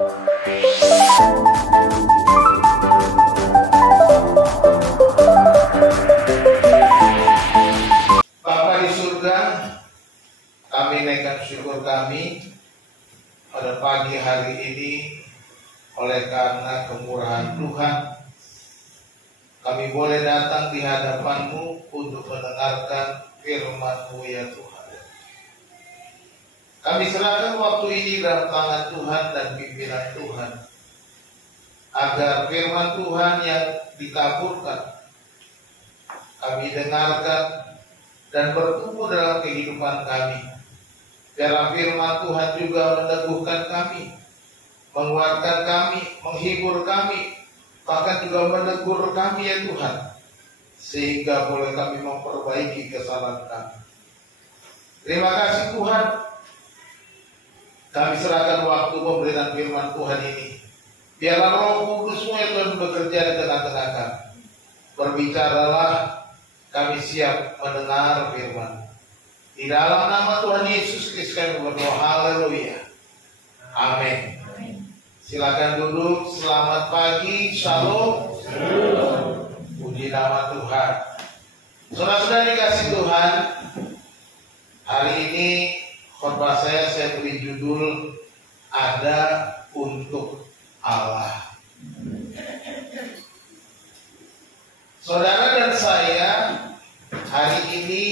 Bapa di surga, kami naikkan syukur kami pada pagi hari ini oleh karena kemurahan Tuhan. Kami boleh datang di hadapan-Mu untuk mendengarkan firman-Mu ya Tuhan. Kami serahkan waktu ini dalam tangan Tuhan dan pimpinan Tuhan, agar firman Tuhan yang ditaburkan kami dengarkan dan bertumbuh dalam kehidupan kami. Biarlah firman Tuhan juga meneguhkan kami, menguatkan kami, menghibur kami, bahkan juga menegur kami ya Tuhan, sehingga boleh kami memperbaiki kesalahan kami. Terima kasih Tuhan. Kami serahkan waktu pemberitaan firman Tuhan ini. Biarlah Roh Kudus-Mu ya Tuhan bekerja di tengah-tengah kami. Berbicaralah, kami siap mendengar firman. Di dalam nama Tuhan Yesus Kristus kami berdoa. Haleluya. Amin. Silakan duduk. Selamat pagi. Shalom. Puji nama Tuhan. Saudara-saudara dikasih Tuhan, hari ini khotbah saya beri judul Ada Untuk Allah. Saudara dan saya hari ini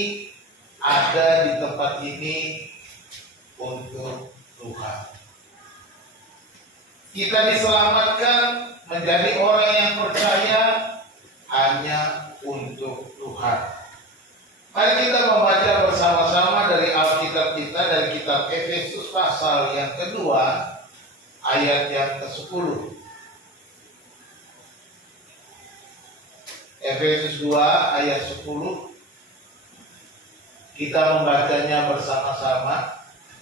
ada di tempat ini untuk Tuhan. Kita diselamatkan menjadi orang yang percaya hanya untuk Tuhan. Mari kita membaca bersama-sama dari Alkitab kita, dari kitab Efesus pasal yang kedua, ayat yang ke-10. Efesus 2 ayat 10. Kita membacanya bersama-sama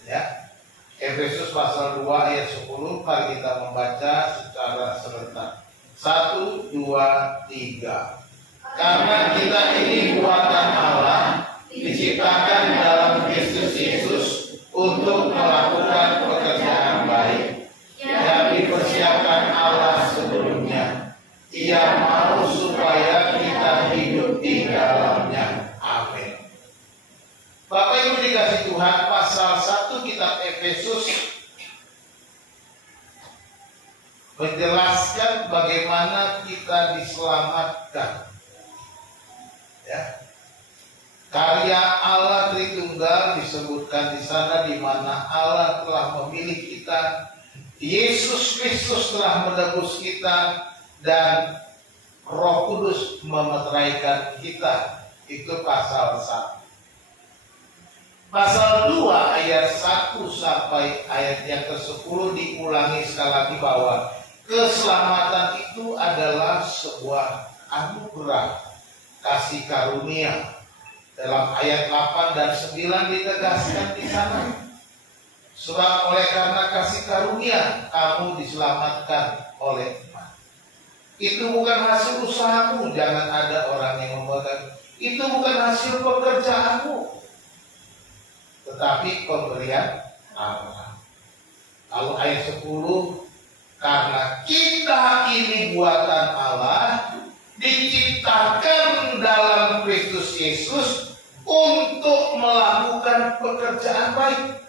ya. Efesus pasal 2 ayat 10. Mari kita membaca secara serentak. 1, 2, 3. Karena kita ini buatan Allah, diciptakan dalam Kristus Yesus untuk melakukan pekerjaan baik yang dipersiapkan Allah sebelumnya. Ia mau supaya kita hidup di dalamnya. Amin. Bapak Ibu dikasih Tuhan, pasal 1 kitab Efesus menjelaskan bagaimana kita diselamatkan. Ya. Karya Allah Tritunggal disebutkan di sana, di mana Allah telah memilih kita, Yesus Kristus telah menebus kita, dan Roh Kudus memeteraikan kita. Itu pasal 1. Pasal 2 ayat 1 sampai ayat yang ke-10 diulangi sekali lagi bahwa keselamatan itu adalah sebuah anugerah, kasih karunia. Dalam ayat 8 dan 9 ditegaskan di sana. Sebab oleh karena kasih karunia kamu diselamatkan oleh iman. Itu bukan hasil usahamu, jangan ada orang yang membuatkan. Itu bukan hasil pekerjaanmu, tetapi pemberian Allah. Lalu ayat 10, karena kita ini buatan Allah, diciptakan dalam Kristus Yesus untuk melakukan pekerjaan baik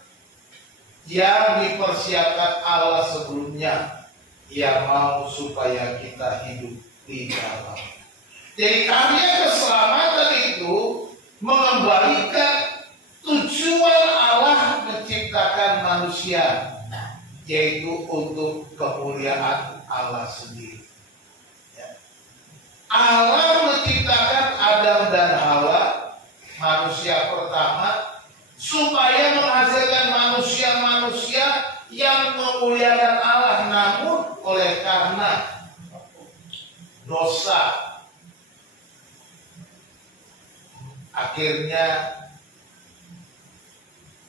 yang dipersiapkan Allah sebelumnya. Ia mau supaya kita hidup di dalam. Jadi karya keselamatan itu mengembalikan tujuan Allah menciptakan manusia, yaitu untuk kemuliaan Allah sendiri. Allah menciptakan Adam dan Hawa, manusia pertama, supaya menghasilkan manusia-manusia yang memuliakan Allah. Namun oleh karena dosa, akhirnya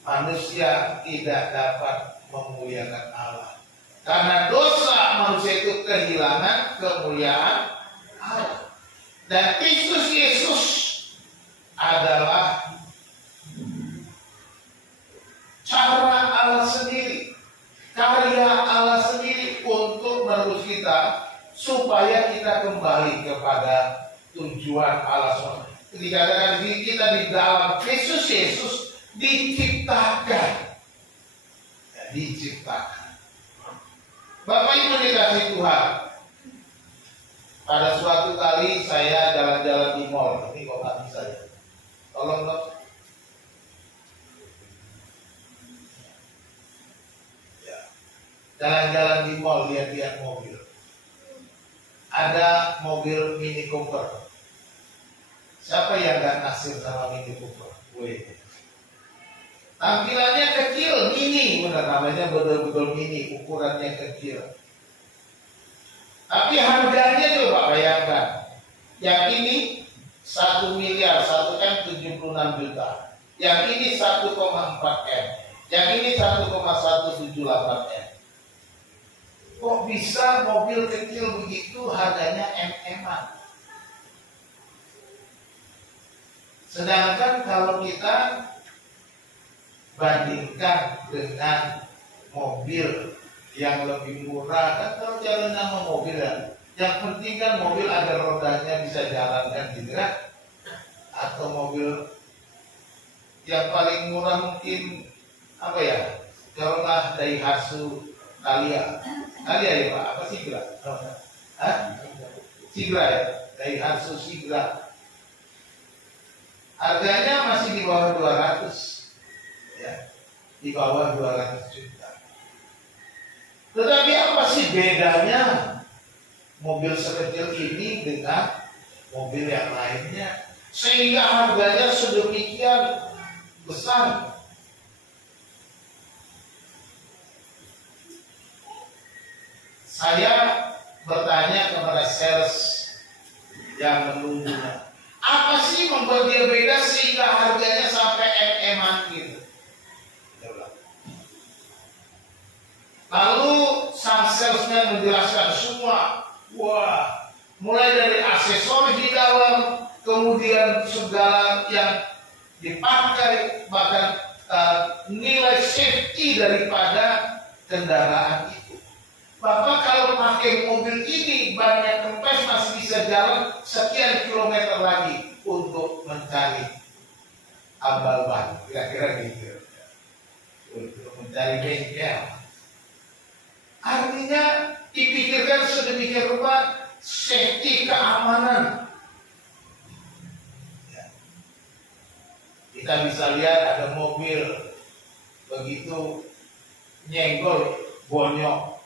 manusia tidak dapat memuliakan Allah. Karena dosa, manusia itu kehilangan kemuliaan Allah. Dan Kristus Yesus adalah cara Allah sendiri, karya Allah sendiri. kita supaya kita kembali kepada tujuan Allah SWT. Dikatakan kita di dalam Kristus Yesus diciptakan. Ya, diciptakan. Bapak Ibu dikasih Tuhan. Pada suatu kali saya jalan-jalan di mall. Ini kok nggak bisa ya? Tolong dong. Ya. Jalan-jalan di mall, lihat-lihat mobil. Ada mobil Mini Cooper. Siapa yang gak naksir sama Mini Cooper? Tampilannya kecil, mini, benar namanya betul-betul mini, ukurannya kecil. Tapi harganya coba bayangkan. Yang ini 1 miliar, 1 M 76 juta. Yang ini 1,4 M. Yang ini 1,178 M. Kok bisa mobil kecil begitu harganya M-an? Sedangkan kalau kita bandingkan dengan mobil yang lebih murah, kan kalau jalan sama mobil ya, yang penting kan mobil ada rodanya bisa jalan kan gitu kan? Atau mobil yang paling murah mungkin apa ya? Kalau nggak Daihatsu Thalia ya Pak, apa Sigra? Sigra ya, Daihatsu Sigra. Harganya masih di bawah 200, ya, di bawah 200 juta. Tetapi apa sih bedanya mobil sekecil ini dengan mobil yang lainnya sehingga harganya sedemikian besar? Saya bertanya kepada sales yang menunggunya, apa sih membuat dia beda sehingga harganya sampai M-an gitu? Lalu sang salesman menjelaskan semua, wah, mulai dari aksesoris di dalam, kemudian segala yang dipakai, bahkan nilai safety daripada kendaraan itu. Bapak kalau pakai mobil ini banyak kempes masih bisa jalan sekian kilometer lagi untuk mencari ambal ban, kira-kira gitu, untuk mencari bengkel. Artinya dipikirkan sedemikian rupa safety, keamanan. Ya. Kita bisa lihat ada mobil begitu nyenggol bonyok.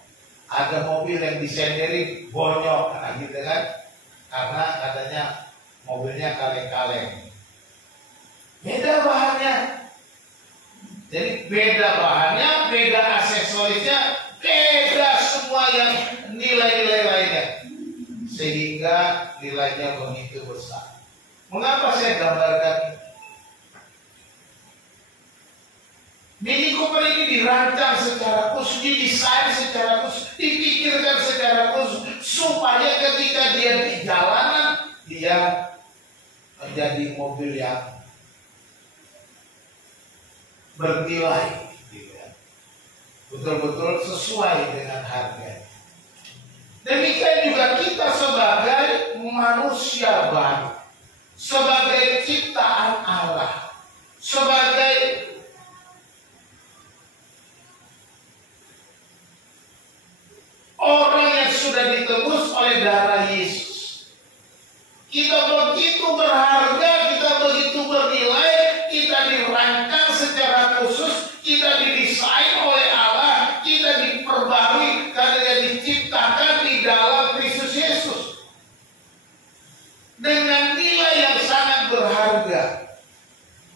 Ada mobil yang disenderin bonyok, nah gitu kan? Karena katanya mobilnya kaleng-kaleng. Beda bahannya. Jadi beda bahannya, beda aksesorisnya, beda semua yang nilai-nilai lainnya. Sehingga nilainya begitu besar. Mengapa saya gambarkan ini? Mini Cooper ini dirancang secara khusus, didesain secara khusus, dipikirkan secara khusus supaya ketika dia di jalanan dia menjadi mobil yang bernilai, betul-betul sesuai dengan harganya. Demikian juga kita sebagai manusia baru, sebagai ciptaan Allah, sebagai orang yang sudah ditebus oleh darah Yesus. Kita begitu berharga, kita begitu bernilai, kita dirancang secara khusus, kita didesain oleh Allah, kita diperbarui karena diciptakan di dalam Kristus Yesus. Dengan nilai yang sangat berharga,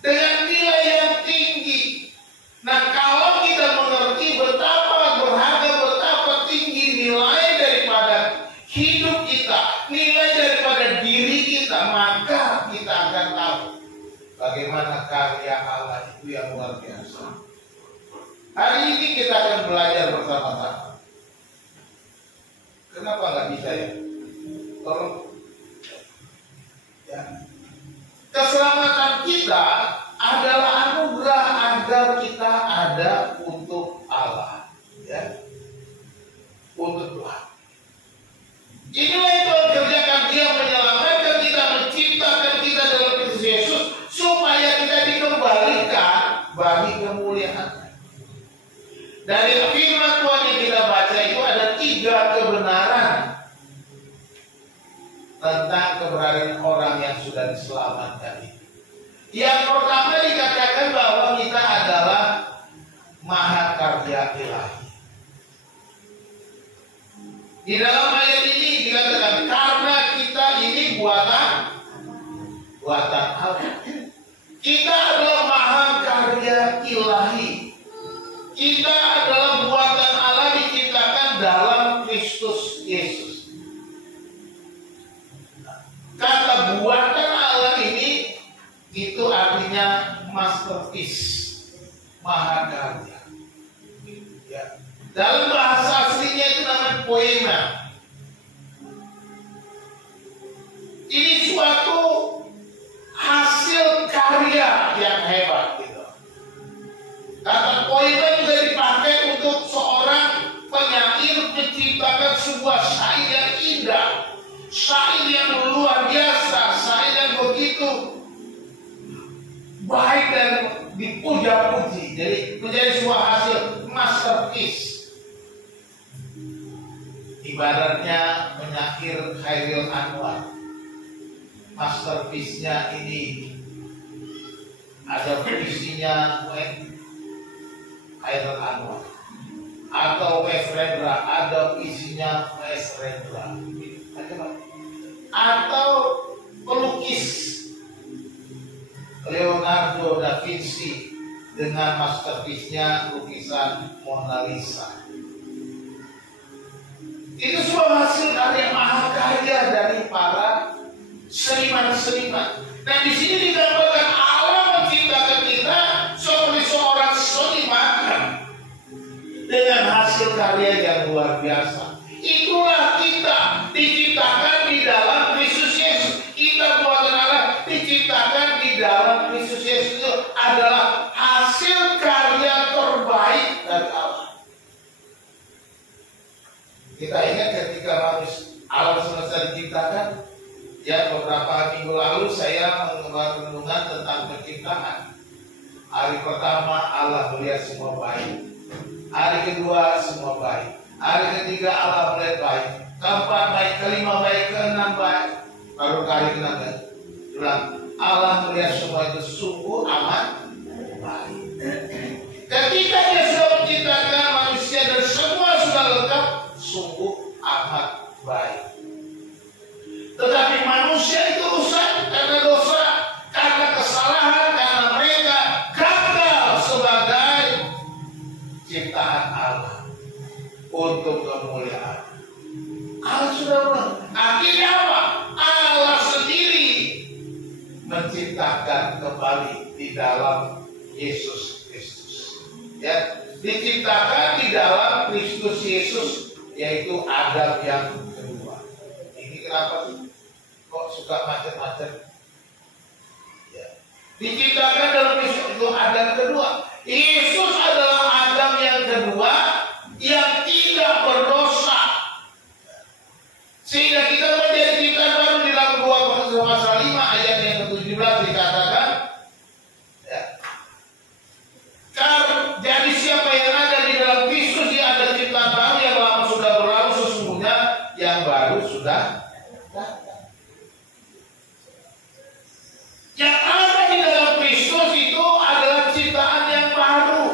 dengan nilai yang tinggi. Nah, kalau kita mengerti betapa berharga, betapa tinggi nilai daripada hidup kita, nilai daripada diri kita, maka kita akan tahu bagaimana karya Allah itu yang luar biasa. Hari ini kita akan belajar bersama-sama. Kenapa nggak bisa ya? Tolong. Ya. Keselamatan kita adalah anugerah agar kita ada untuk Allah, ya, untuk Tuhan. Dari firman Tuhan yang kita baca itu ada 3 kebenaran tentang keberadaan orang yang sudah diselamatkan itu. Yang pertama dikatakan bahwa kita adalah mahakarya ilahi. Di dalam ayat ini dikatakan karena kita ini buatan Allah. Kita adalah mahakarya ilahi. Kita adalah buatan Allah diciptakan dalam Kristus Yesus. Kata buatan Allah ini itu artinya masterpiece, mahakarya. Ya. Dalam bahasa aslinya itu namanya poema. Ini suatu hasil karya yang hebat gitu. Kata poema juga dipakai untuk seorang penyair menciptakan sebuah syair yang indah, syair yang luar biasa, syair yang begitu baik dan dipuja-puji. Jadi menjadi sebuah hasil masterpiece. Ibaratnya penyair Khairil Anwar. Masterpiece-nya ini ada puisinya Khairil Anwar, atau Wes Rendra ada puisinya Wes Rendra, atau pelukis Leonardo da Vinci dengan masterpiece-nya lukisan Mona Lisa. Itu semua hasil karya mahakarya dari para seniman-seniman. Dan di sini digambarkan Allah menciptakan kita seperti seorang seniman dengan hasil karya yang luar biasa. Itulah kita diciptakan di dalam Kristus Yesus. Kita buatan Allah diciptakan di dalam Kristus Yesus. Itu adalah hasil karya terbaik dari Allah. Kita ingat ketika Allah selesai diciptakan, ya beberapa minggu lalu saya mengemban renungan tentang penciptaan. Hari pertama Allah melihat semua baik. Hari kedua semua baik. Hari ketiga Allah melihat baik. Keempat baik, kelima baik, keenam baik. Baru kali ke-6 bilang Allah melihat semua itu sungguh amat baik. Ketika Dia sudah menciptakan manusia dan semua sudah lengkap, sungguh amat baik. Tetapi manusia itu rusak karena dosa, karena kesalahan, karena mereka gagal sebagai ciptaan Allah untuk kemuliaan. Allah sudah bilang, akhirnya apa? Allah sendiri menciptakan kembali di dalam Yesus Kristus. Ya, diciptakan di dalam Kristus Yesus, yaitu Adam yang kedua. Ini kenapa sih kok suka macet-macet? Ya. Diciptakan dalam Kristus itu Adam kedua. Yesus adalah Adam yang kedua yang tidak berdosa. Sehingga kita menjadi ciptaan baru di dalam 2 pasal 5 ayat yang ke-17 dikatakan, ya. Jadi siapa yang ada di dalam Kristus dia ada ciptaan baru, yang lama sudah berlalu, sesungguhnya yang baru sudah datang. Yang ada di dalam Kristus itu adalah ciptaan yang baru,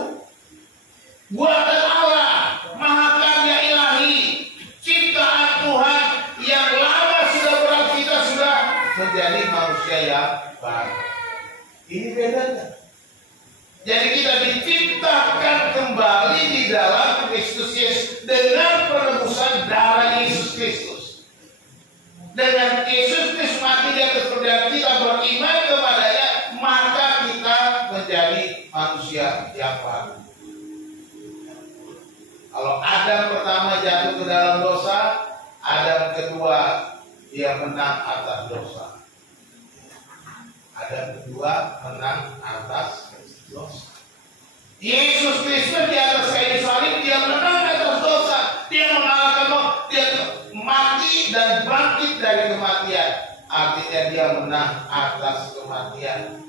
buatan Allah, mahakarya ilahi, ciptaan Tuhan yang lama sudah berlalu, kita sudah menjadi manusia yang baru. Ini bedanya. Jadi kita diciptakan kembali di dalam Kristus Yesus dengan penebusan darah Yesus Kristus. Dengan Yesus Kristus mati di atas perjanjian, kita beriman kepadanya, maka kita menjadi manusia yang baru. Kalau Adam pertama jatuh ke dalam dosa, Adam kedua dia menang atas dosa. Adam kedua menang atas dosa. Yesus Kristus di atas kayu salib dia menang atas dosa. Dia mengalahkan maut. Dia mati dan bangkit dari kematian. Artinya dia menang atas kematian.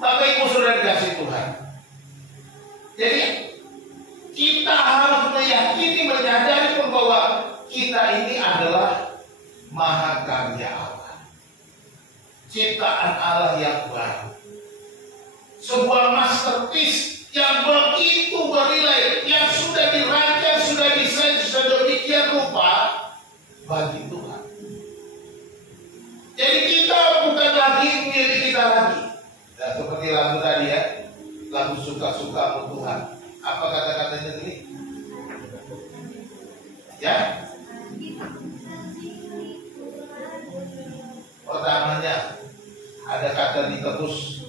Bapak Ibu sudah dikasih Tuhan. Jadi bahwa kita ini adalah mahakarya Allah, ciptaan Allah yang baru, sebuah masterpiece yang begitu bernilai, yang sudah dirancang, sudah desain, sudah demikian rupa bagi Tuhan. Jadi kita bukan lagi milik kita lagi. Nah, seperti lagu tadi ya, lagu suka-sukamu Tuhan. Apa kata-katanya tadi? Ya, pertamanya ada kata ditebus.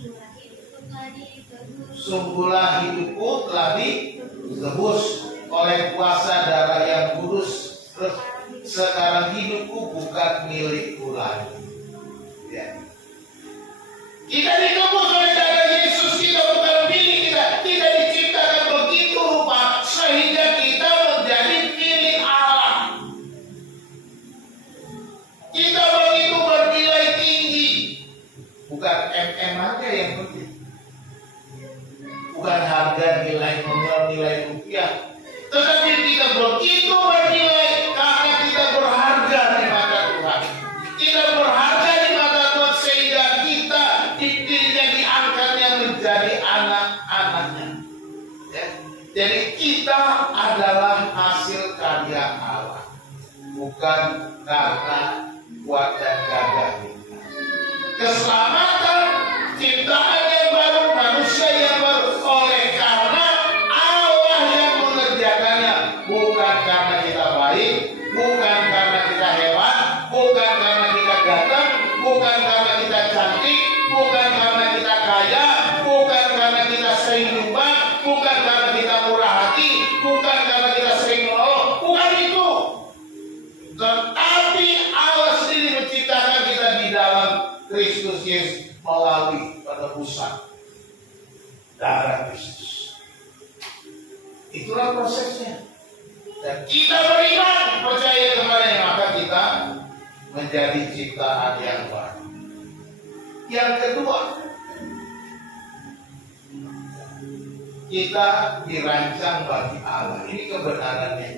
Sungguhlah hidupku telah ditebus oleh kuasa darah yang kudus. Terus sekarang hidupku bukan milikku lagi. Ya. Kita ditebus oleh darah Yesus, kita bukan milik kita. Kita diciptakan begitu rupa sehingga kita menjadi milik Allah. Kita begitu bernilai tinggi. Bukan MM aja yang penting. Bukan harga nilai rupiah. Tetapi kita begitu bernilai karena kita berharga di mata Tuhan. Kita berharga di mata Tuhan sehingga kita dipilihnya, diangkatnya menjadi anak-anaknya. Ya. Jadi kita adalah hasil karya Allah, bukan karena kuat dan gagah kita. Keselamatan, ciptaan yang baru, manusia yang baru oleh karena Allah yang mengerjakannya, bukan karena kita baik, bukan karena kita hebat, bukan karena kita ganteng, bukan karena kita cantik, bukan karena kita kaya, bukan karena kita sering nyumbang, bukan karena kita murah hati, bukan karena kita sering menolong, bukan itu. Tetapi Allah sendiri menciptakan kita di dalam Kristus Yesus melalui penebusan darah Kristus. Itulah prosesnya. Dan kita beriman, percaya kepadanya, maka kita menjadi ciptaan yang baru. Yang kedua, kita dirancang bagi Allah. Ini kebenarannya.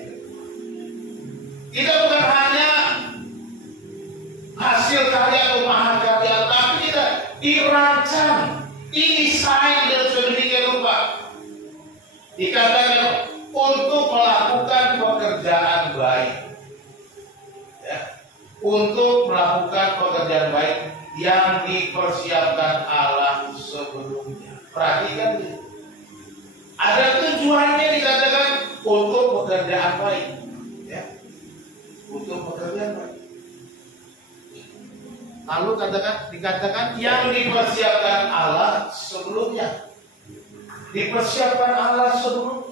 Kita bukan hanya hasil karya atau mahakarya, tapi kita dirancang, didesain dengan sedemikian rupa. Dikatakan untuk melakukan pekerjaan baik, ya, untuk melakukan pekerjaan baik yang dipersiapkan Allah sebelumnya. Perhatikan, ada tujuannya, dikatakan untuk pekerjaan baik, ya, untuk pekerjaan baik. Lalu dikatakan yang dipersiapkan Allah sebelumnya. Dipersiapkan Allah sebelum.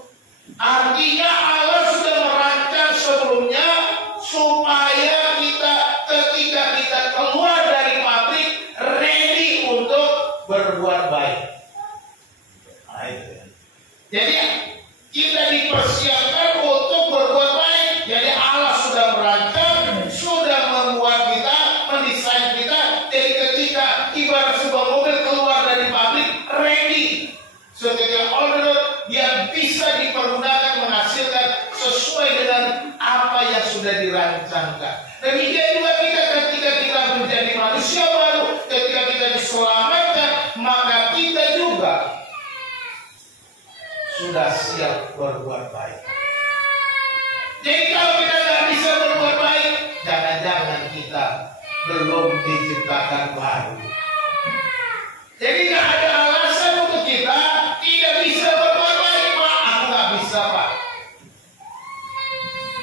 Artinya Allah sudah merancang sebelumnya supaya kita ketika kita keluar dari pabrik ready untuk berbuat baik. Nah, itu ya. Jadi kita dipersiapkan untuk berbuat baik. Jadi Allah sudah merancang, sudah membuat kita, mendesain kita. Jadi ketika ibarat sebuah mobil keluar dari pabrik ready, seketika order dia bisa dipergunakan, menghasilkan sesuai dengan apa yang sudah dirancangkan. Demikian juga kita ketika kita menjadi manusia baru, ketika kita diselamatkan, maka kita juga sudah siap berbuat baik. Jadi kalau kita nggak bisa berbuat baik, jangan-jangan kita belum diciptakan baru. Jadi nggak ada alasan untuk kita tidak bisa berbuat baik. Pak, aku nggak bisa, Pak.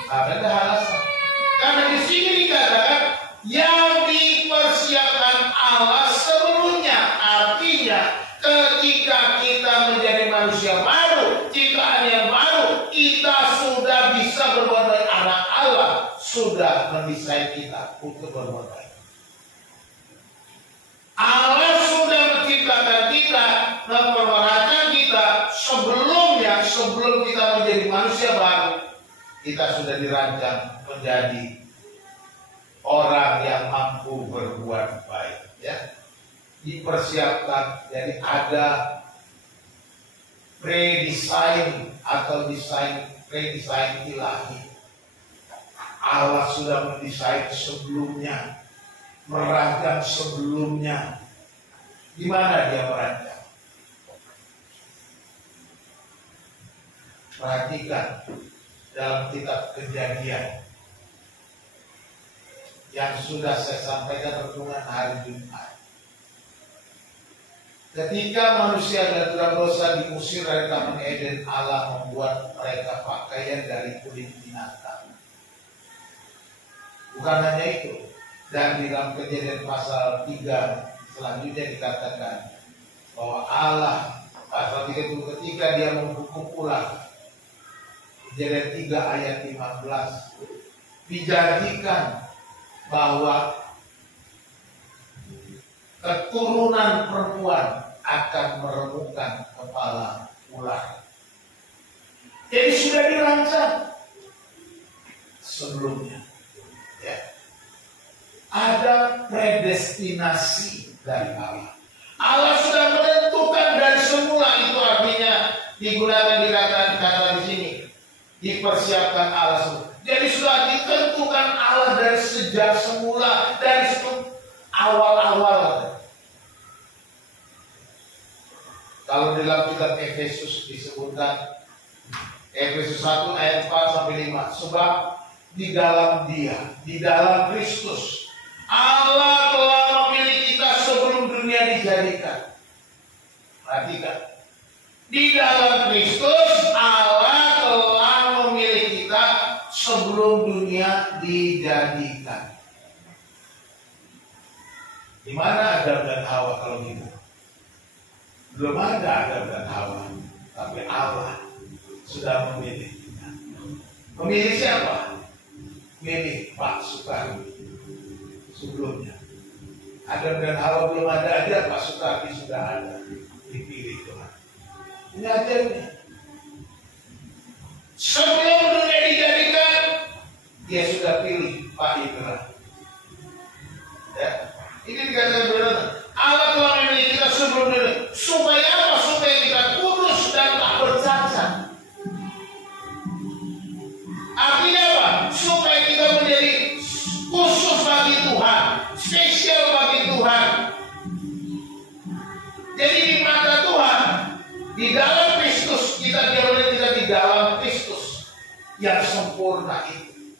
Ada alasan. Karena di sini dikatakan yang dipersiapkan Allah sebelumnya. Artinya ketika kita menjadi manusia baru, ciptaan yang baru, kita sudah bisa berbuat baik. Anak Allah sudah mendesain kita untuk berbuat baik. Allah sudah menciptakan kita, memperwarakan kita sebelumnya, sebelum kita menjadi manusia baru, kita sudah dirancang menjadi orang yang mampu berbuat baik. Ya, dipersiapkan. Jadi ada pre-design atau desain pre-design ilahi. Allah sudah mendesain sebelumnya, merancang sebelumnya. Gimana dia merancang? Perhatikan dalam kitab Kejadian yang sudah saya sampaikan renungan hari Jumat. Ketika manusia dan dalam dosa diusir dari Taman Eden, Allah membuat mereka pakaian dari kulit binatang. Bukan hanya itu, dan di dalam Kejadian pasal 3 selanjutnya dikatakan bahwa Allah pasal 3 itu ketika dia menghukum ulang, Kejadian 3 ayat 15, dijadikan bahwa keturunan perempuan akan meremukkan kepala ular. Jadi sudah dirancang sebelumnya. Ya. Ada predestinasi dari Allah. Allah sudah menentukan dari semula, itu artinya digunakan kata di sini. Dipersiapkan Allah semula. Jadi sudah ditentukan Allah dari sejak semula, dari awal-awal. Kalau dalam kitab Efesus disebutkan Efesus 1 ayat 4 sampai 5, sebab di dalam Dia, di dalam Kristus, Allah telah memilih kita sebelum dunia dijadikan. Perhatikan, di dalam Kristus Allah telah memilih kita sebelum dunia dijadikan. Di mana Adam dan Hawa kalau gitu? Belum ada Adam dan Hawa, tapi Allah sudah memilih kita. Memilih siapa? Memilih Pak Sukardi sebelumnya. Adam dan Hawa belum ada aja, Pak Sukardi sudah ada, dipilih Tuhan. Ini ajarnya. Sebelum dunia dijadikan, dia sudah pilih Pak Ibra. Ya. Ini dikatakan benar. Allah telah memilih kita sebelum dunia. Supaya apa? Supaya kita kudus dan tak bercacat. Artinya apa? Supaya kita menjadi khusus bagi Tuhan, spesial bagi Tuhan. Jadi di mata Tuhan, di dalam Kristus, kita di dalam Kristus yang sempurna itu.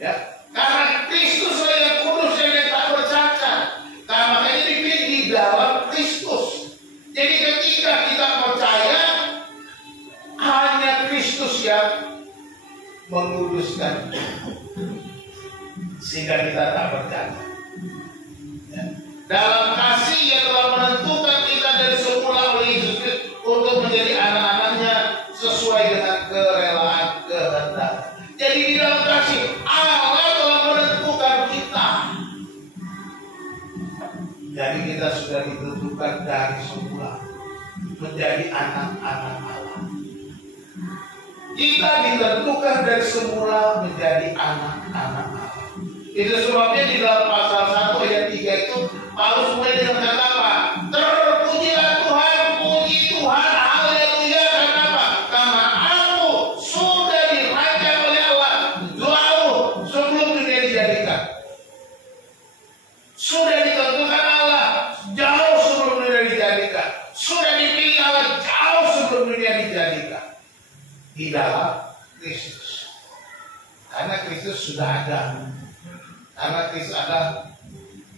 Ya, karena Kristus yang kudus dan yang tak bercacat. Karena makanya dipilih di dalam Kristus. Jadi ketika kita percaya, hanya Kristus yang menguduskan, sehingga kita tak bercacat. Ya. Dalam kasih yang telah menentukan kita dari semula oleh Yesus Kristus untuk menjadi anak-anaknya sesuai dengan kerelaan kehendak. Jadi di dalam kasih Allah telah menentukan kita. Jadi kita sudah ditentukan dari semula menjadi anak-anak Allah. Kita ditentukan dari semula menjadi anak-anak Allah. Itu sebabnya di dalam pasal 1 ayat 3 itu Paulus mulai dengan kata apa? Terpujilah Tuhan, puji Tuhan, haleluya. Kenapa? Karena aku sudah dirancang oleh Allah jauh sebelum dunia dijadikan. Sudah ditentukan Allah jauh sebelum dunia dijadikan. Sudah dipilih Allah jauh sebelum dunia dijadikan. Di dalam Kristus. Karena Kristus sudah ada. Karena Kristus ada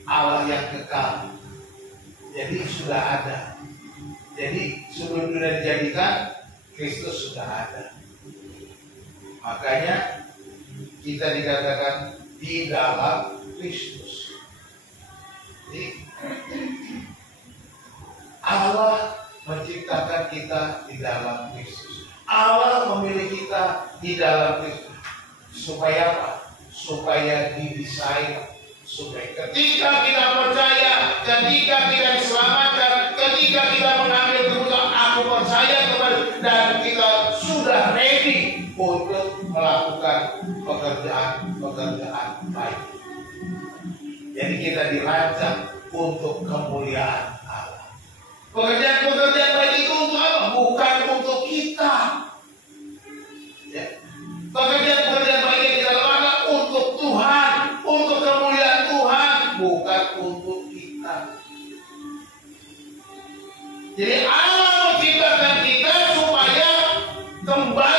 Allah yang kekal. Jadi sudah ada. Jadi sebelum dunia dijadikan, Kristus sudah ada. Makanya kita dikatakan di dalam Kristus. Jadi, Allah menciptakan kita di dalam Kristus. Allah memilih kita di dalam Kristus. Supaya apa? Supaya didesain, supaya ketika kita percaya, ketika kita diselamatkan, ketika kita mengambil keputusan aku percaya kepada, dan kita sudah ready untuk melakukan pekerjaan baik. Jadi kita dirancang untuk kemuliaan Allah. Pekerjaan baik itu untuk apa? Bukan untuk kita. Ya. Pekerjaan baik yang kita lakukan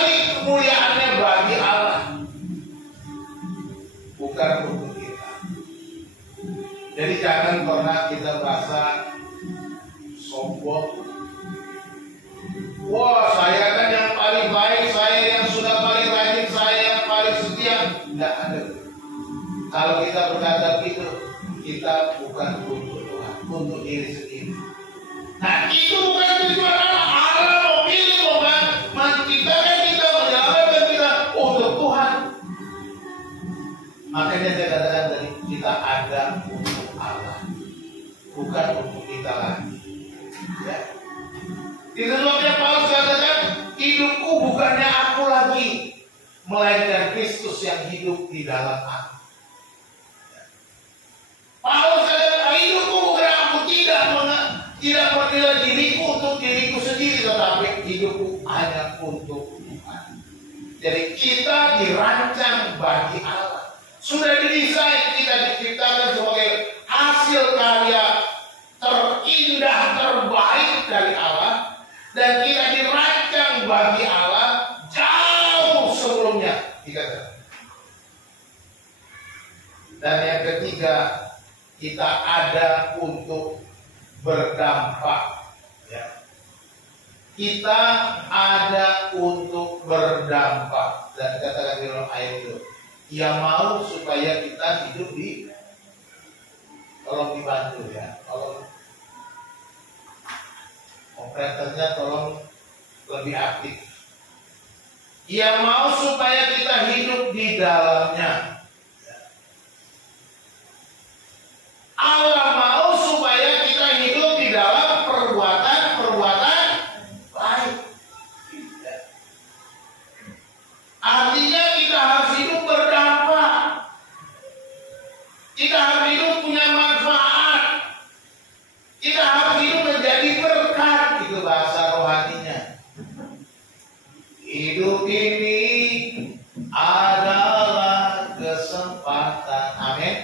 kembali kemuliaannya bagi Allah, bukan untuk kita. Jadi jangan pernah kita merasa sombong. Wah, saya kan yang paling baik, saya yang sudah paling rajin, saya yang paling setia. Tidak ada. Kalau kita berkata begitu, kita bukan untuk Tuhan, untuk diri sendiri. Nah, itu bukan tujuan Allah. Allah mau pilih, mau menciptakan kita, menyelamatkan kita untuk Tuhan. Makanya saya katakan tadi, kita ada untuk Allah, bukan untuk kita lagi. Ya. Itu sebabnya Paulus katakan, hidupku bukannya aku lagi, melainkan Kristus yang hidup di dalam aku. Paulus katakan, hidupku bukan aku, tidak menilai diriku untuk diriku sendiri, tetapi hidupku hanya untuk Tuhan. Jadi kita dirancang bagi Allah. Sudah didesain, kita diciptakan sebagai hasil karya terindah, terbaik dari Allah. Dan kita dirancang bagi Allah jauh sebelumnya. Dan yang ketiga, kita ada untuk berdampak. Ya. Kita ada untuk berdampak. Dan katakan di dalam ayat itu, Ia mau supaya kita hidup di, tolong dibantu ya, tolong operatornya tolong lebih aktif. Ia mau supaya kita hidup di dalamnya. Allah mau supaya kita hidup di dalam perbuatan baik. Artinya kita harus hidup berdampak. Kita harus hidup punya manfaat. Kita harus hidup menjadi berkat. Itu bahasa rohaninya. Hidup ini adalah kesempatan. Amin.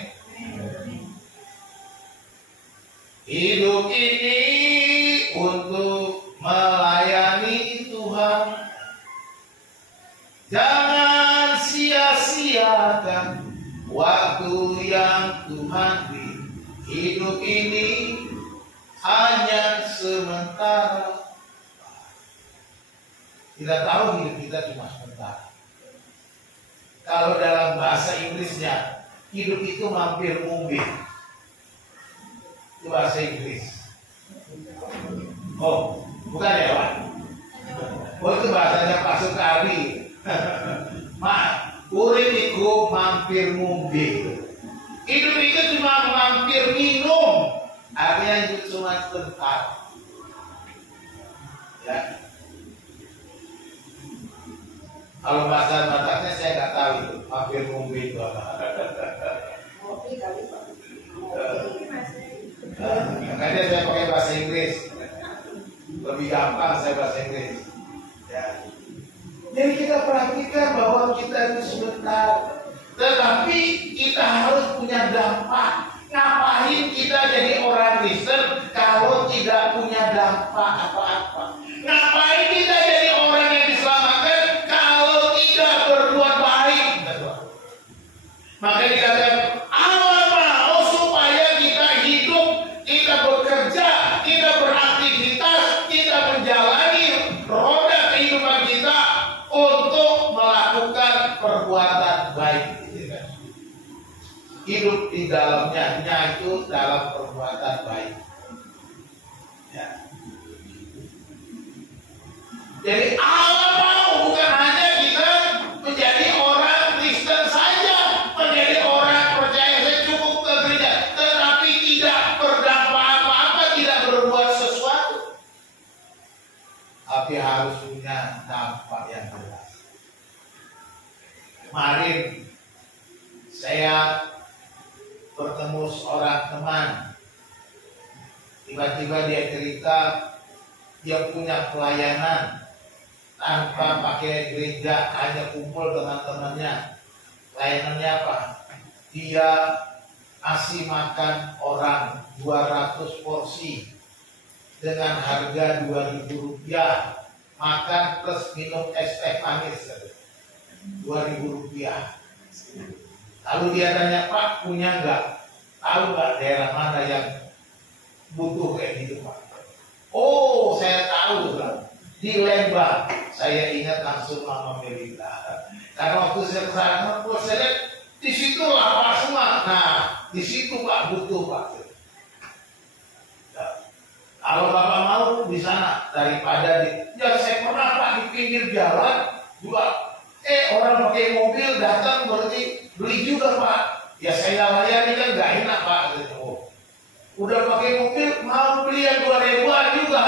Hidup ini untuk melayani Tuhan. Jangan sia-siakan waktu yang Tuhan beri. Hidup ini hanya sementara. Kita tahu hidup kita cuma sementara. Kalau dalam bahasa Inggrisnya, hidup itu mampir mungkin. Itu bahasa Inggris. Oh, bukan ya Pak? Oh, itu bahasanya Pak Sukari. Urip iku mampir ngombe. Hidup itu cuma mampir minum. Artinya itu cuma sebentar. Ya. Kalau bahasa Bataknya saya nggak tahu itu mampir ngombe itu apa. Ngopi kali Pak. Makanya saya pakai bahasa Inggris. Lebih gampang saya bahasa Inggris. Ya. Jadi kita perhatikan bahwa kita itu sebentar, tetapi kita harus punya dampak. Ngapain kita jadi orang Kristen kalau tidak punya dampak apa-apa? Ngapain kita jadi orang yang diselamatkan kalau tidak berbuat baik? Makanya dikatakan Allah mau supaya kita hidup, kita bekerja, kita beraktivitas, kita menjalani roda kehidupan kita untuk melakukan perbuatan baik. Hidup di dalamnya, itu dalam perbuatan baik. Ya. Jadi Allah mau bukan hanya kita menjadi orang Kristen saja, menjadi orang percaya saya cukup ke gereja, tetapi tidak berdampak apa-apa, tidak berbuat sesuatu. Tapi harus punya dampak yang jelas. Kemarin saya bertemu seorang teman, tiba-tiba dia cerita dia punya pelayanan tanpa pakai gereja, hanya kumpul dengan temannya. Pelayanannya apa? Dia kasih makan orang 200 porsi dengan harga Rp2.000 makan plus minum es teh manis, 2.000 rupiah. Lalu dia tanya, Pak punya nggak? Tahu nggak daerah mana yang butuh kayak gitu Pak? Oh saya tahu Pak, di Lembang. Saya ingat langsung Mama Melinda. Karena waktu saya kesana, saya lihat di situ lapar semua. Nah di situ Pak butuh Pak. Kalau Bapak mau di sana daripada ya saya pernah Pak di pinggir jalan juga. Orang pakai mobil datang berarti beli juga Pak. Ya saya layani kan nggak enak Pak. Oh, udah pakai mobil mau beli yang 2.000-an juga.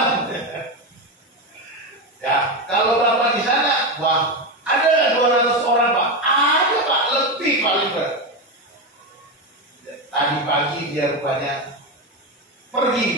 Ya kalau Bapak di sana, wah ada nggak 200 orang Pak? Ada Pak, lebih paling berat. Tadi pagi dia rupanya pergi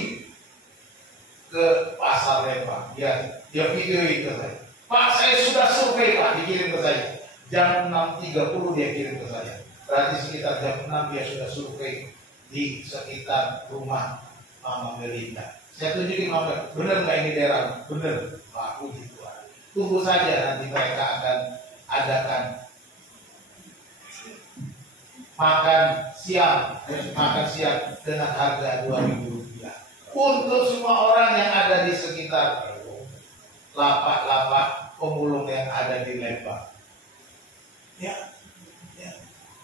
ke pasar Lembang. Dia videoin ke saya. Pak saya sudah survei Pak, dikirim ke saya. Jam 6.30 dia kirim ke saya. Berarti sekitar jam 6 dia sudah survei di sekitar rumah Mama Melinda. Saya tunjukin Mama, bener nggak ini daerah? Bener, Pak puji Tuhan. Tunggu saja nanti mereka akan adakan makan siang dengan harga 2.000 rupiah untuk semua orang yang ada di sekitar lapak-lapak pemulung yang ada di Lembang. Ya.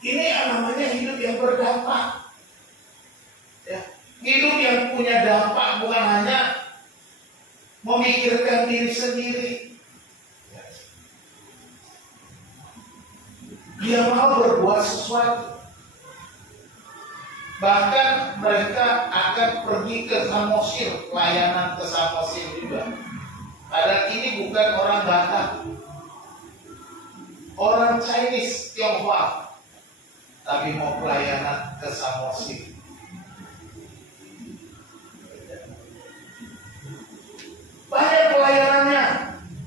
Ini namanya hidup yang berdampak. Ya. Hidup yang punya dampak, bukan hanya memikirkan diri sendiri. Ya. Dia mau berbuat sesuatu. Bahkan mereka akan pergi ke Samosir, layanan ke Samosir juga. Padahal ini bukan orang Batak, orang Chinese, Tionghoa, tapi mau pelayanan ke Samosir. Banyak pelayanannya.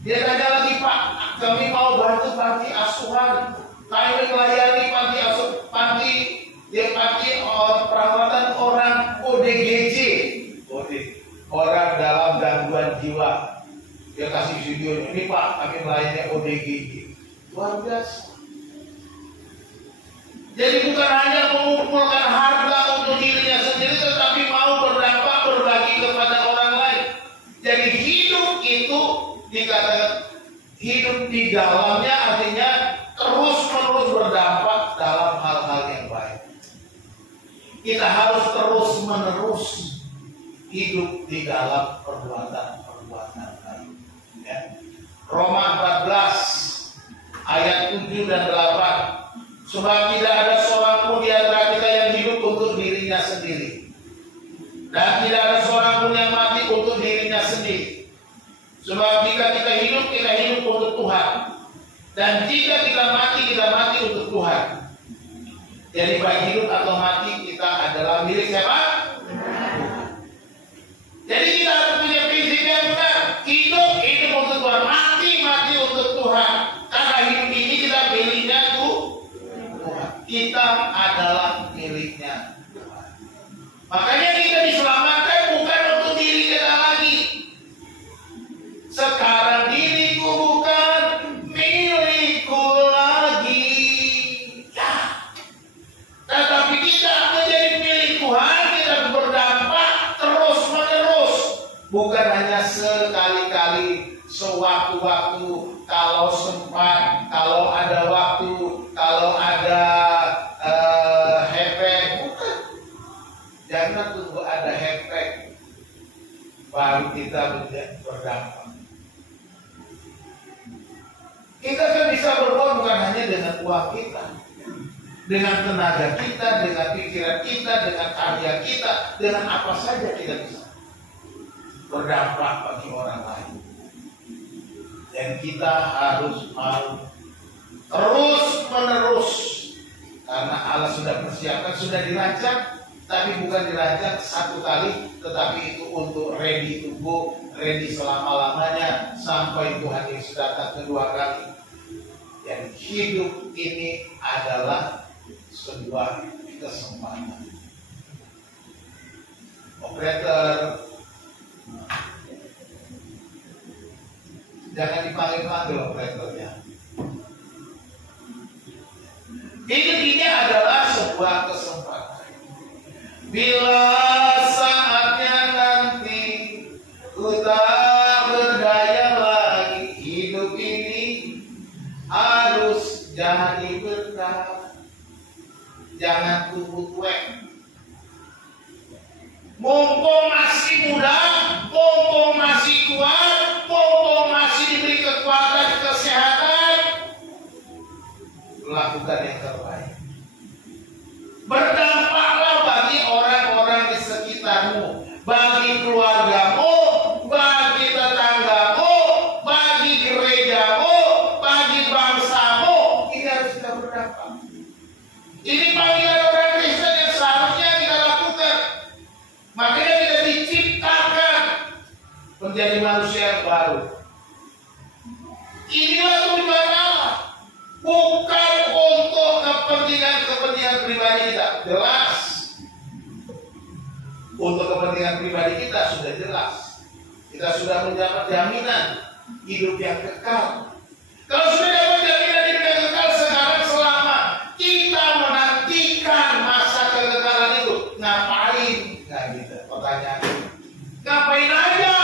Dia tanya lagi, Pak, kami mau bantu panti asuhan, kami melayani panti asuhan, panti perawatan orang ODGJ, orang dalam gangguan jiwa. Dia kasih video ini Pak, kami melayani ODGJ. Luar biasa. Jadi bukan hanya mengumpulkan harta untuk dirinya sendiri, tetapi mau berdampak, berbagi kepada orang lain. Jadi hidup itu dikatakan hidup di dalamnya artinya terus-menerus berdampak dalam hal-hal yang baik. Kita harus terus-menerus hidup di dalam perbuatan-perbuatan baik. Ya. Roma 14 ayat 7 dan 8. Sebab tidak ada seorang pun di antara kita yang hidup untuk dirinya sendiri, dan tidak ada seorang pun yang mati untuk dirinya sendiri. Sebab jika kita hidup untuk Tuhan, dan jika kita mati untuk Tuhan. Jadi baik hidup atau mati kita adalah milik siapa? Tuhan. Jadi kita harus punya prinsip yang benar. Hidup untuk Tuhan, mati untuk Tuhan. Karena hidup ini kita miliknya Tuhan. Kita adalah miliknya Tuhan. Makanya kita diselamatkan bukan untuk diri kita lagi. Sekarang diriku bukan milikku lagi. Tetapi kita menjadi milik Tuhan, kita berdampak terus-menerus. Bukan hanya sekali-kali, sewaktu-waktu, kalau sempat, kalau ada waktu, kalau ada efek. Bukan. Jangan tunggu ada efek baru kita berdampak. Kita kan bisa berbuat bukan hanya dengan uang kita, dengan tenaga kita, dengan pikiran kita, dengan karya kita, dengan apa saja kita bisa berdampak bagi orang lain. Dan kita harus mau terus menerus, karena Allah sudah persiapkan, sudah dirancang, tapi bukan dirancang satu kali, tetapi itu untuk ready to go, ready selama-lamanya sampai Tuhan Yesus datang kedua kali. Dan hidup ini adalah sebuah kesempatan. Operator, Jangan dipanggil-panggil operatornya. Ini adalah sebuah kesempatan. Bila saatnya nanti ku tak berdaya lagi, hidup ini harus jadi berkah. Jangan tunggu tua. Mumpung masih muda, mumpung masih kuat, mumpung masih diberi kekuatan kesehatan, lakukan yang terbaik. Berdampaklah bagi orang-orang di sekitarmu, bagi keluargamu, bagi tetanggamu, bagi gerejamu, bagi bangsamu. Ini harus kita berdampak. Ini panggilan orang Kristen yang seharusnya kita lakukan. Makanya kita diciptakan menjadi manusia yang baru. Inilah tujuan Allah. Bukan untuk kepentingan pribadi kita. Jelas. Untuk kepentingan pribadi kita sudah jelas. Kita sudah mendapat jaminan hidup yang kekal. Kalau sudah dapat jaminan hidup yang kekal, sekarang selama kita menantikan masa kekekalan itu, ngapain? Nah gitu pertanyaan. Ngapain aja?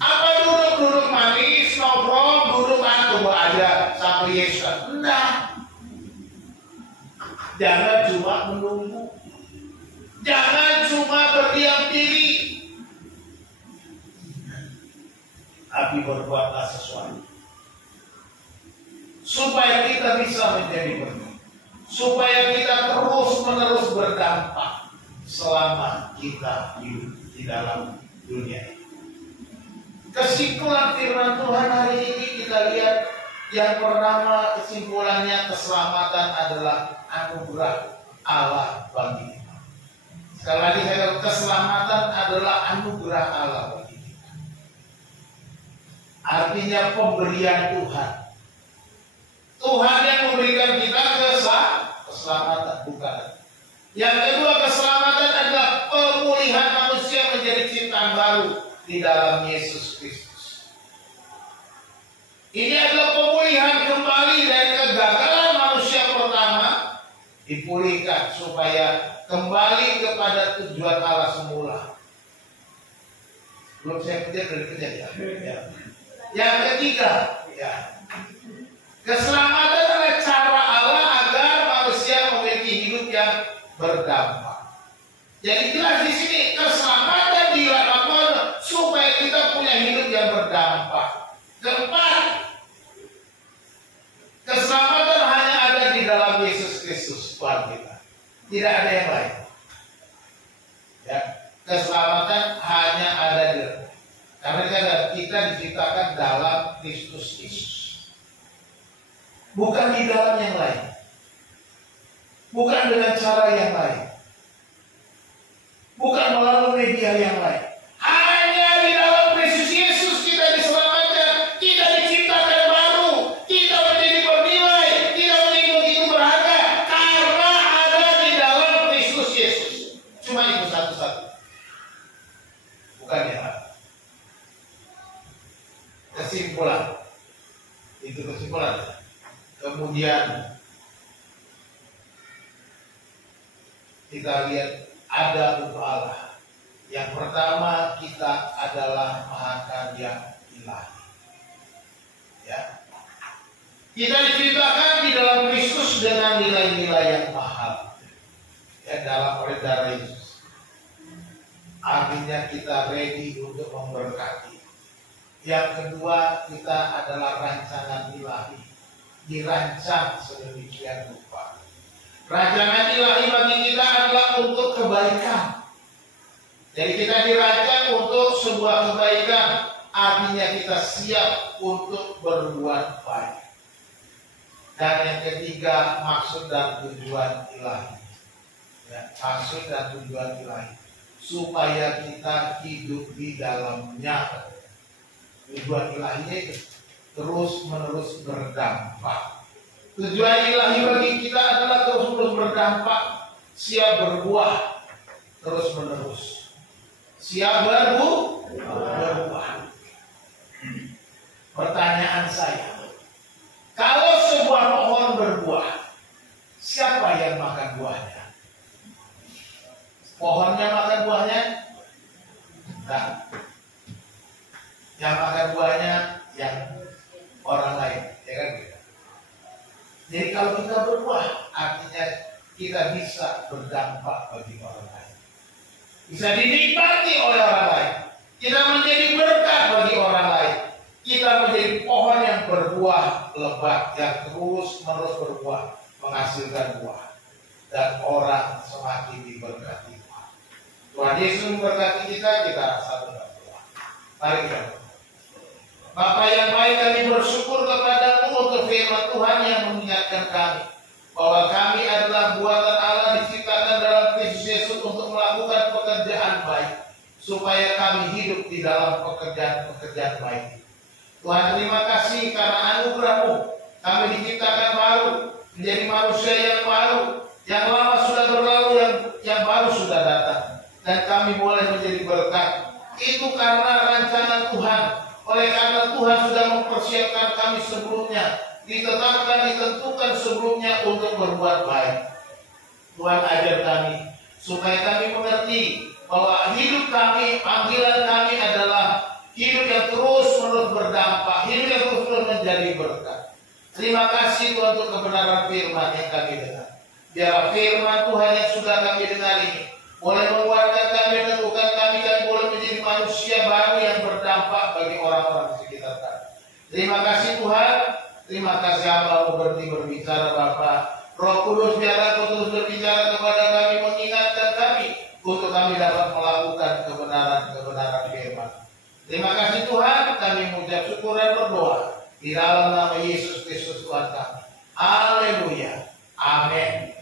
Apa duduk-duduk manis, ngobrol, duduk tunggu aja sampai Yesus? Enggak. Jangan cuma menunggu. Jangan cuma berdiam diri. Tapi berbuatlah sesuatu supaya kita bisa menjadi berkat, supaya kita terus-menerus berdampak selama kita hidup di dalam dunia ini. Kesimpulan firman Tuhan hari ini kita lihat yang pertama, kesimpulannya keselamatan adalah anugerah Allah bagi kita. Sekali lagi saya katakan, keselamatan adalah anugerah Allah bagi kita. Artinya pemberian Tuhan. Tuhan yang memberikan kita keselamatan, bukan. Yang kedua, keselamatan adalah pemulihan manusia menjadi ciptaan baru di dalam Yesus Kristus. Ini adalah pemulihan kembali dari kegagalan manusia pertama, dipulihkan supaya kembali kepada tujuan Allah semula. Belum saya kerja ya. Yang ketiga, ya. Keselamatan adalah cara Allah agar manusia memiliki hidup yang berdampak. Jadi jelas di sini keselamatan dilakukan supaya kita punya hidup yang berdampak. Keempat, keselamatan hanya ada di dalam Yesus Kristus Tuhan kita. Tidak ada yang lain. Ya, keselamatan hanya ada di dalam. Karena kita diciptakan dalam Kristus Yesus. Bukan di dalam yang lain. Bukan dengan cara yang lain. Bukan melalui media yang lain. Hanya di dalam Kristus Yesus kita diselamatkan. Kita diciptakan baru. Kita menjadi bernilai. Kita menjadi begitu berharga. Karena ada di dalam Kristus Yesus. Cuma itu satu-satu. Bukan yang lain. Kesimpulan. Itu kesimpulan. Kemudian kita lihat ada upah Allah. Yang pertama, kita adalah mahakarya ilahi. Ya. Kita diciptakan di dalam Kristus dengan nilai-nilai yang mahal. Ya, dalam darah Yesus. Artinya kita ready untuk memberkati. Yang kedua, kita adalah rancangan ilahi. Dirancang sedemikian rupa. Rancangan ilahi bagi kita adalah untuk kebaikan. Jadi kita dirancang untuk sebuah kebaikan. Artinya kita siap untuk berbuat baik. Dan yang ketiga, maksud dan tujuan ilahi. Ya, maksud dan tujuan ilahi. Supaya kita hidup di dalamnya. Tujuan ilahinya itu terus menerus berdampak. Tujuan ilahi bagi kita adalah terus menerus berdampak, siap berbuah terus menerus, siap berbuah. Pertanyaan saya, kalau sebuah pohon berbuah, siapa yang makan buahnya? Pohonnya makan buahnya? Enggak. Yang makan buahnya yang orang lain, ya kan? Jadi kalau kita berbuah, artinya kita bisa berdampak bagi orang lain. Bisa dinikmati oleh orang lain. Kita menjadi berkat bagi orang lain. Kita menjadi pohon yang berbuah lebat, yang terus-menerus berbuah, menghasilkan buah. Dan orang semakin diberkati Tuhan. Tuhan Yesus memberkati kita satu dan dua. Mari kita berdoa. Bapa yang baik, kami bersyukur kepadamu untuk firman Tuhan yang mengingatkan kami bahwa kami adalah buatan Allah diciptakan dalam Kristus Yesus untuk melakukan pekerjaan baik, supaya kami hidup di dalam pekerjaan baik. Tuhan, terima kasih karena anugerah-Mu kami diciptakan baru, menjadi manusia yang baru, yang lama sudah berlalu, yang baru sudah datang, dan kami boleh menjadi berkat. Itu karena rencana Tuhan. Oleh karena Tuhan sudah mempersiapkan kami sebelumnya, ditentukan sebelumnya untuk berbuat baik. Tuhan, ajar kami supaya kami mengerti bahwa hidup kami, panggilan kami adalah hidup yang terus-menerus berdampak, hidup yang terus-menerus menjadi berkat. Terima kasih Tuhan untuk kebenaran firman yang kami dengar. Biar firman Tuhan yang sudah kami dengar ini boleh menguatkan kami, menentukan kami boleh menjadi manusia baru yang berdampak bagi orang-orang di sekitar kami. Terima kasih Tuhan. Terima kasih Hamba-Mu berhenti berbicara Bapa. Roh Kudus, biarlah Kau terus berbicara kepada kami, mengingatkan kami untuk kami dapat melakukan kebenaran firman. Terima kasih Tuhan. Kami mengucap syukur dan berdoa di dalam nama Yesus Kristus Tuhan kami. Haleluya. Amin.